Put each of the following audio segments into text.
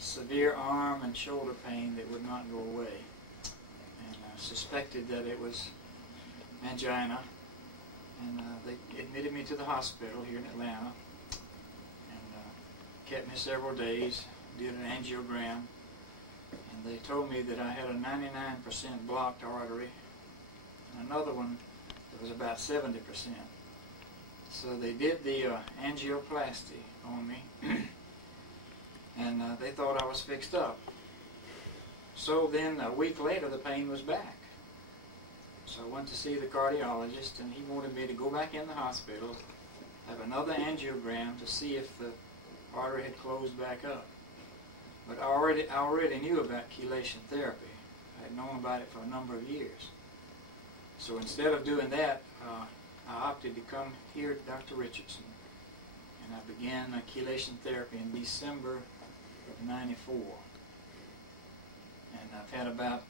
severe arm and shoulder pain that would not go away. And I suspected that it was angina. And they admitted me to the hospital here in Atlanta and kept me several days, did an angiogram, and they told me that I had a 99% blocked artery and another one that was about 70%. So they did the angioplasty on me and they thought I was fixed up. So then a week later the pain was back. So I went to see the cardiologist, and he wanted me to go back in the hospital, have another angiogram to see if the artery had closed back up. But I already knew about chelation therapy. I had known about it for a number of years. So instead of doing that, I opted to come here to Dr. Richardson, and I began chelation therapy in December of '94. And I've had about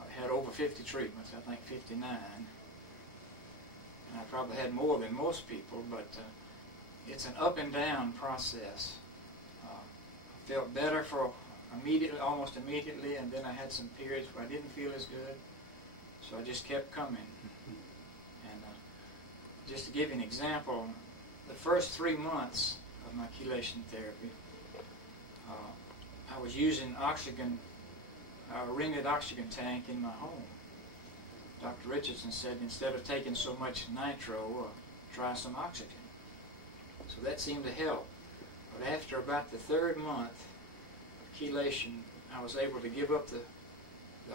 I had over 50 treatments, I think 59, and I probably had more than most people, but it's an up and down process. I felt better for almost immediately, and then I had some periods where I didn't feel as good, so I just kept coming. And just to give you an example, the first 3 months of my chelation therapy, I was using oxygen, a ringed oxygen tank in my home. Dr. Richardson said instead of taking so much nitro, try some oxygen. So that seemed to help. But after about the 3rd month of chelation, I was able to give up the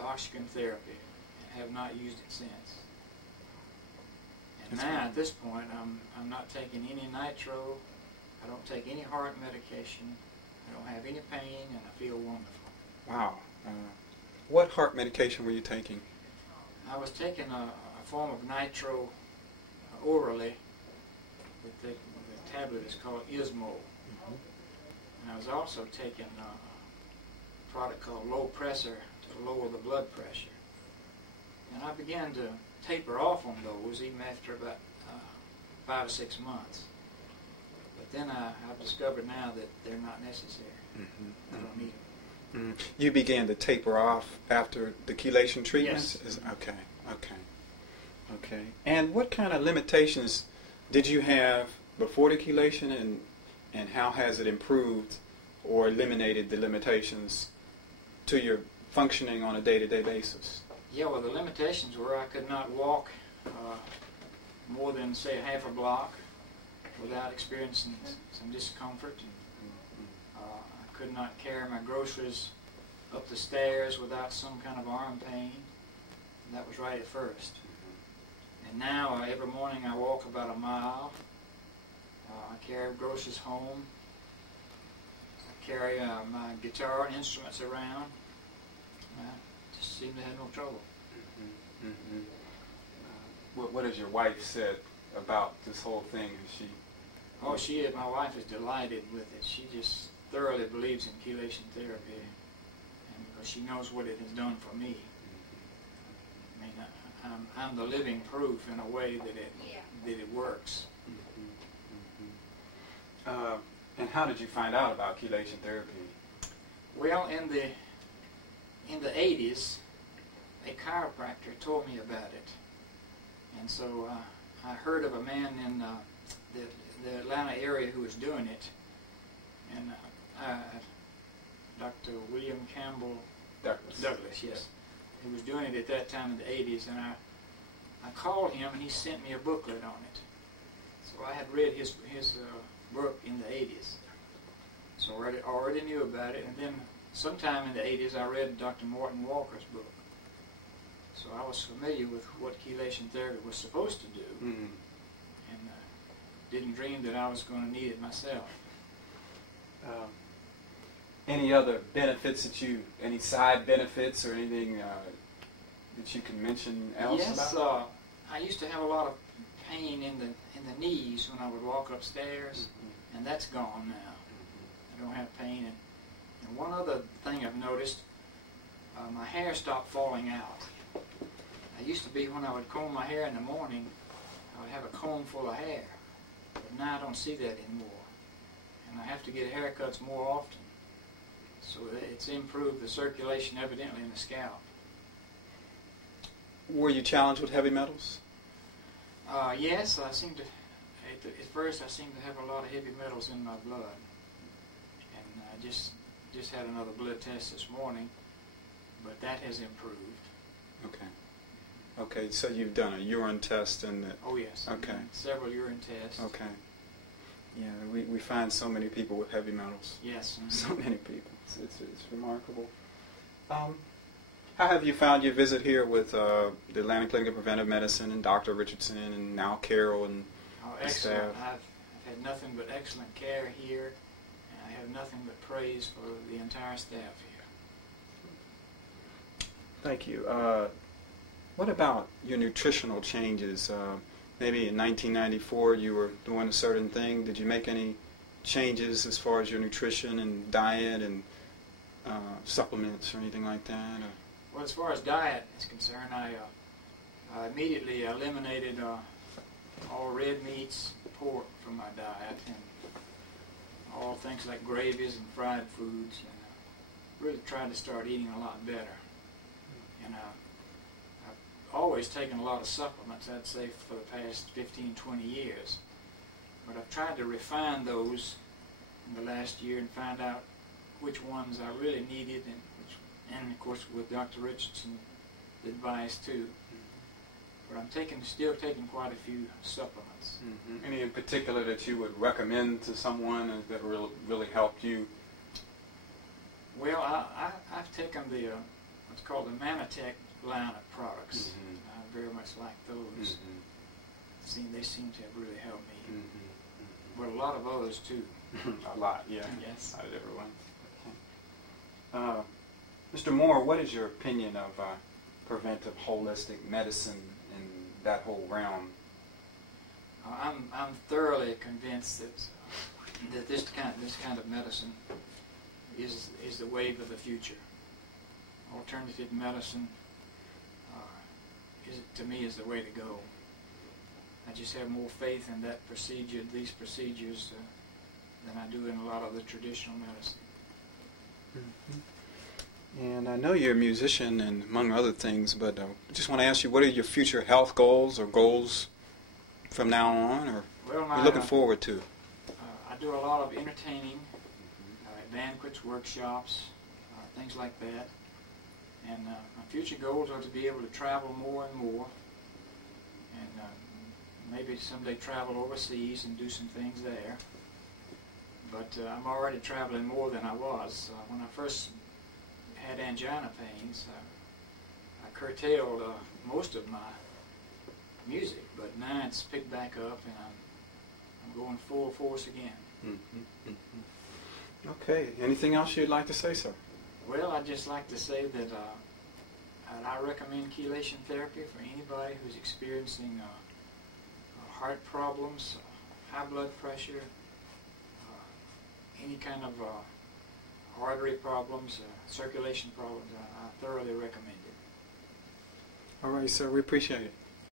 oxygen therapy and have not used it since. And now at this point, I'm not taking any nitro. I don't take any heart medication. I don't have any pain, and I feel wonderful. Wow. What heart medication were you taking? I was taking a form of nitro orally. The tablet is called Ismo. And I was also taking a product called low pressor to lower the blood pressure. And I began to taper off on those even after about 5 or 6 months. But then I've discovered now that they're not necessary. I don't need them. You began to taper off after the chelation treatments? Yes. Okay. And what kind of limitations did you have before the chelation, and how has it improved or eliminated the limitations to your functioning on a day-to-day basis? Yeah, well, the limitations were I could not walk more than, say, half a block without experiencing some discomfort. I could not carry my groceries up the stairs without some kind of arm pain. And that was right at first. And now, every morning I walk about a mile. I carry groceries home. I carry my guitar and instruments around. I just seem to have no trouble. What has your wife said about this whole thing? Oh, my wife is delighted with it. She just thoroughly believes in chelation therapy, and because she knows what it has done for me. I mean, I'm the living proof in a way that it works. And how did you find out about chelation therapy? Well, in the 80s, a chiropractor told me about it, and so I heard of a man in the Atlanta area who was doing it, and Dr. William Campbell Douglas, yes. He was doing it at that time in the 80s, and I called him, and he sent me a booklet on it. So I had read his book in the 80s. So I already knew about it, and then sometime in the 80s I read Dr. Morton Walker's book. So I was familiar with what chelation therapy was supposed to do, and didn't dream that I was going to need it myself. Any other benefits any side benefits or anything that you can mention else about? Yes, I used to have a lot of pain in the knees when I would walk upstairs, and that's gone now. I don't have pain. And one other thing I've noticed, my hair stopped falling out. I used to be when I would comb my hair in the morning, I would have a comb full of hair, but now I don't see that anymore. And I have to get haircuts more often. So it's improved the circulation evidently in the scalp. Were you challenged with heavy metals? Yes, I seem to. At first, I seemed to have a lot of heavy metals in my blood, and I just had another blood test this morning, but that has improved. Okay. Okay, so you've done a urine test and Oh yes. Okay. Several urine tests. Okay. Yeah, we find so many people with heavy metals. Yes. So many people. It's remarkable. How have you found your visit here with the Atlanta Clinic of Preventive Medicine and Dr. Richardson and now Carol and the excellent. staff? I've had nothing but excellent care here, and I have nothing but praise for the entire staff here. Thank you. What about your nutritional changes? Maybe in 1994 you were doing a certain thing. Did you make any changes as far as your nutrition and diet and supplements or anything like that? Or? Well, as far as diet is concerned, I immediately eliminated all red meats, pork from my diet, and all things like gravies and fried foods, and really tried to start eating a lot better. And I've always taken a lot of supplements, I'd say, for the past 15, 20 years. But I've tried to refine those in the last year and find out which ones I really needed, and of course with Dr. Richardson's advice too. But I'm still taking quite a few supplements. Mm-hmm. Any in particular that you would recommend to someone that really helped you? Well, I've taken the what's called the Manatech line of products. Mm-hmm. I very much like those. Mm-hmm. They seem to have really helped me. Mm-hmm. But a lot of others too. A lot, yeah. Yes. Not everyone. Mr. Moore, what is your opinion of preventive holistic medicine in that whole realm? I'm thoroughly convinced that this kind of medicine is the wave of the future. Alternative medicine to me is the way to go. I just have more faith in these procedures than I do in a lot of the traditional medicine. Mm-hmm. And I know you're a musician, and among other things, but I just want to ask you, what are your future health goals or goals from now on, or you're looking forward to? I do a lot of entertaining, banquets, workshops, things like that. And my future goals are to be able to travel more and more, and maybe someday travel overseas and do some things there. But I'm already traveling more than I was. When I first had angina pains, I curtailed most of my music, but now it's picked back up, and I'm going full force again. Mm-hmm. Mm-hmm. Okay. Anything else you'd like to say, sir? Well, I'd just like to say that I recommend chelation therapy for anybody who's experiencing heart problems, high blood pressure, any kind of artery problems, circulation problems. I thoroughly recommend it. All right, sir. We appreciate it.